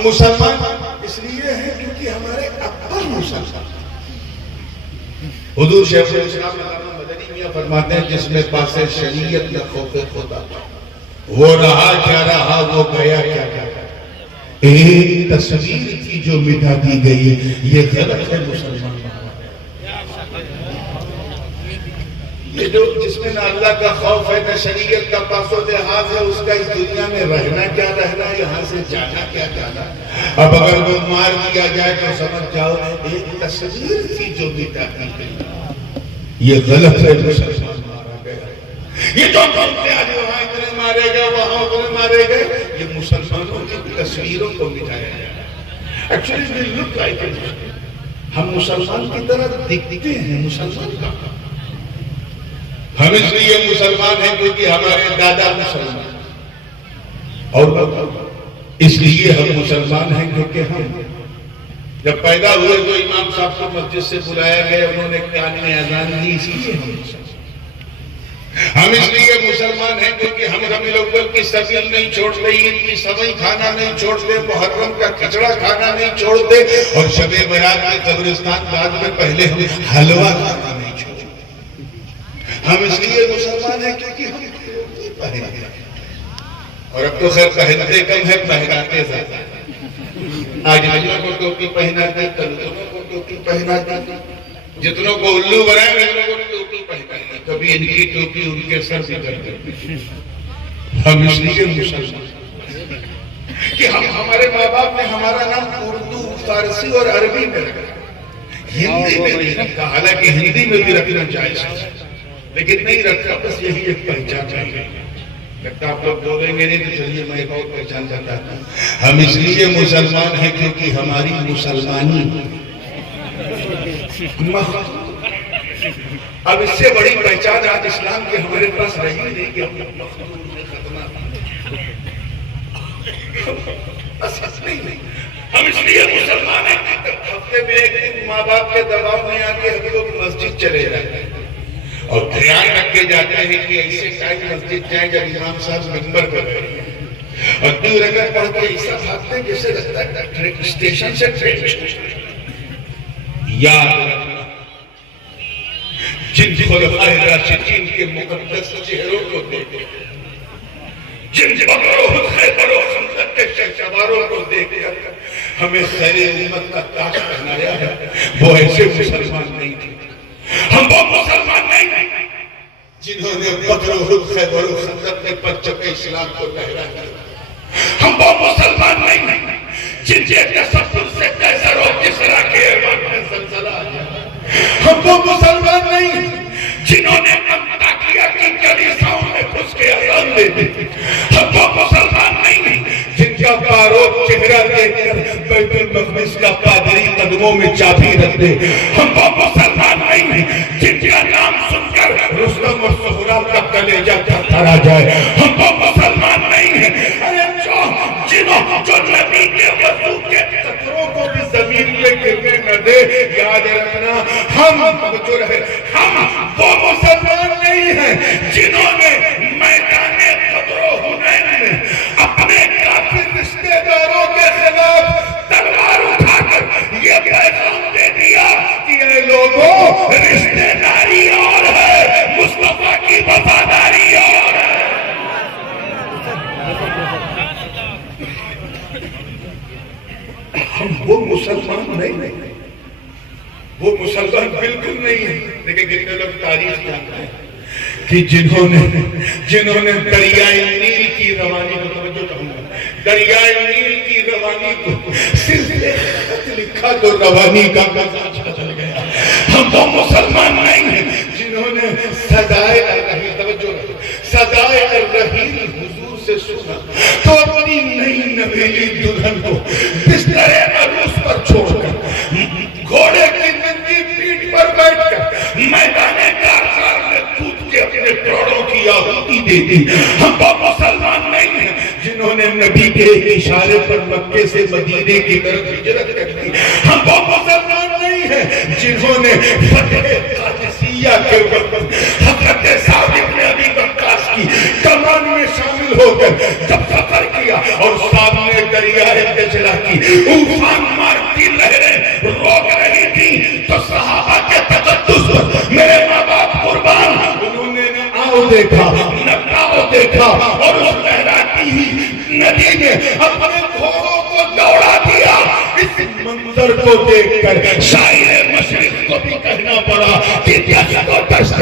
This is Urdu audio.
ہم مسلمان اس لیے ہیں کیونکہ ہمارے ابا مسلمان. حضور شیخ الاسلام علامہ مدنی میاں فرماتے ہیں جس میں پاس شریعت نہ خوف خدا وہ رہا کیا رہا وہ گیا کیا گیا. ایک تصویر تھی جو مٹا دی گئی یہ غلط ہے مسلمان. یہ جو جس میں نہ اللہ کا خوف ہے نہ شریعت کا پاس و لحاظ ہے اس کا اس دنیا میں رہنا کیا رہنا یہاں سے جانا کیا جانا. اب اگر وہ مار دیا جائے تو سمجھ جاؤ ایک تصویر تھی جو مٹا دی گئی یہ غلط ہے. مسلمان مارا گیا یہ جو بولتے آج وہاں اتنے مارے گئے وہاں اتنے مارے گئے یہ مسلمانوں کی تصویروں کو مٹایا گیا. Actually we look like it. ہم مسلمان کی طرح دکھتے ہیں مسلمان کا. ہم اس لیے مسلمان ہیں کیونکہ ہمارے دادا مسلمان اور اس لیے ہم مسلمان ہیں کیونکہ ہم جب پیدا ہوئے تو امام صاحب کو مسجد سے بلایا گیا انہوں نے کان میں اذان دی اس لیے ہم اس لیے مسلمان ہیں کیونکہ ہم ربیع الاول کی سبیل نہیں چھوڑتے عید کی سوئی کھانا نہیں چھوڑتے محرم کا کھچڑا کھانا نہیں چھوڑتے اور شب برات میں قبرستان بعد میں پہلے ہم حلوہ کھانا نہیں چھوڑتے. ہم اس لیے مسلمان ہیں کیونکہ ہم ٹوپی پہنتے ہیں اور اب تو خیر پہنتے کم ہے پہناتے زیادہ. آج اتنوں کو ٹوپی پہنا دی کل اتنوں کو ٹوپی پہنا دی جتنوں کو الو بنائے اتنوں کو ٹوپی پہنا دی کبھی ان کی ٹوپی ان کے سر سے کر دی. ہم اس لیے مسلمان کہ ہمارے ماں باپ نے ہمارا نام اردو فارسی اور عربی میں رکھا ہندی میں نہیں رکھا حالانکہ ہندی میں بھی رکھنا چاہیے لیکن نہیں رکھا. بس یہی ایک پہچان چاہیے. لگتا آپ لوگ بولیں گے نہیں تو چلیے میں ایک اور پہچان چاہتا ہوں. ہم اس لیے مسلمان ہیں کیونکہ ہماری مسلمانی اب اس سے بڑی پہچان آج اسلام کے ہمارے پاس رہی نہیں کہ ہم اس لیے مسلمان ہیں کہ ہفتے میں ایک دن ماں باپ کے دباؤ میں آ کے ہم لوگ مسجد چلے جاتے ہیں اور خیال رکھے جاتے ہیں کہ ایسے ٹائم مسجد جائیں جب امام صاحب منبر پر رہے اور 2 رکعت پڑھ کے ایسا بھاگتے ہیں جیسے لگتا ہے اسٹیشن سے ٹرین اسٹیشن. یاد رکھنا جن خلفائے راشدین کے مقدس چہروں کو دیکھ جن بدر و خیبر و خندق کے شہسواروں کو دیکھ کر ہمیں خیر امت کا تاج پہنایا ہے وہ ایسے مسلمان نہیں تھے. ہم وہ مسلمان نہیں جنہوں نے بدر و خیبر و خندق کے پرچم اسلام کو لہرایا. ہم وہ مسلمان نہیں جن کے تصور سے قیصر و کسریٰ کے ایوان میں زلزلہ آیا. ہم وہ مسلمان نہیں جنہوں نے انطاکیہ کی کلیساؤں میں گھس کے اذان دے دی. ہم وہ مسلمان نہیں جن کا بارود چہرہ دیکھ کر بیت المقدس کا پادری قدموں میں چابی رکھ دے. ہم وہ مسلمان نہیں جن کا نام سن کر رستم اور سہراب کا کلیجہ تھرتھرا جائے. ہم وہ مسلمان نہیں ہیں جو نبی کے وضو کے قطروں کو بھی زمین پہ گرنے نہ دے. یاد رکھنا ہم وہ مسلمان نہیں ہیں جنہوں نے میدان بدر و حنین میں اپنے کافر رشتہ داروں کے خلاف تلوار اٹھا کر یہ پیغام دے دیا کہ اے لوگوں رشتہ داری اور ہے مصطفیٰ کی وفاداری اور ہے. ہم وہ مسلمان نہیں وہ مسلمان بالکل نہیں ہے. لیکن کتنے لوگ تاریخ جانتے ہیں کہ جنہوں نے دریائے نیل کی روانی کو توجہ کروں گا دریائے نیل کی روانی کو صرف ایک خط لکھا تو روانی کا مزاج بدل گیا. ہم وہ مسلمان نہیں ہیں جنہوں نے صدائے الرحیل توجہ صدائے الرحیل حضور سے سنا تو اپنی نئی نویلی دلہن کو بستر عروس پر چھوڑ کر گھوڑے کی ننگی پیٹھ پر بیٹھ کر میدان کارزار میں کود کے اپنے پراڑوں کی آہوتی دے دی. ہم وہ مسلمان نہیں ہیں جنہوں نے نبی کے اشارے پر مکے سے مدینے کی طرف ہجرت کر دی. ہم وہ مسلمان نہیں ہیں جنہوں نے فتح قادسیہ کے وقت حضرت سعد بن ابی وقاص کی کمان میں شامل ہو کر جب سفر کیا اور سامنے دریائے کے زلزلہ کی طوفان مارتی لہریں روک رہی تھی تو صحابہ کے تقدس پر میرے ماں باپ قربان انہوں نے نہ آؤ دیکھا نہ کاؤ دیکھا اور اس لہراتی ہوئی ندی میں اپنے گھوڑوں کو دوڑا دیا. اس منظر کو دیکھ کر شاعر مشرق کو بھی کہنا پڑا کہ جس کو دشت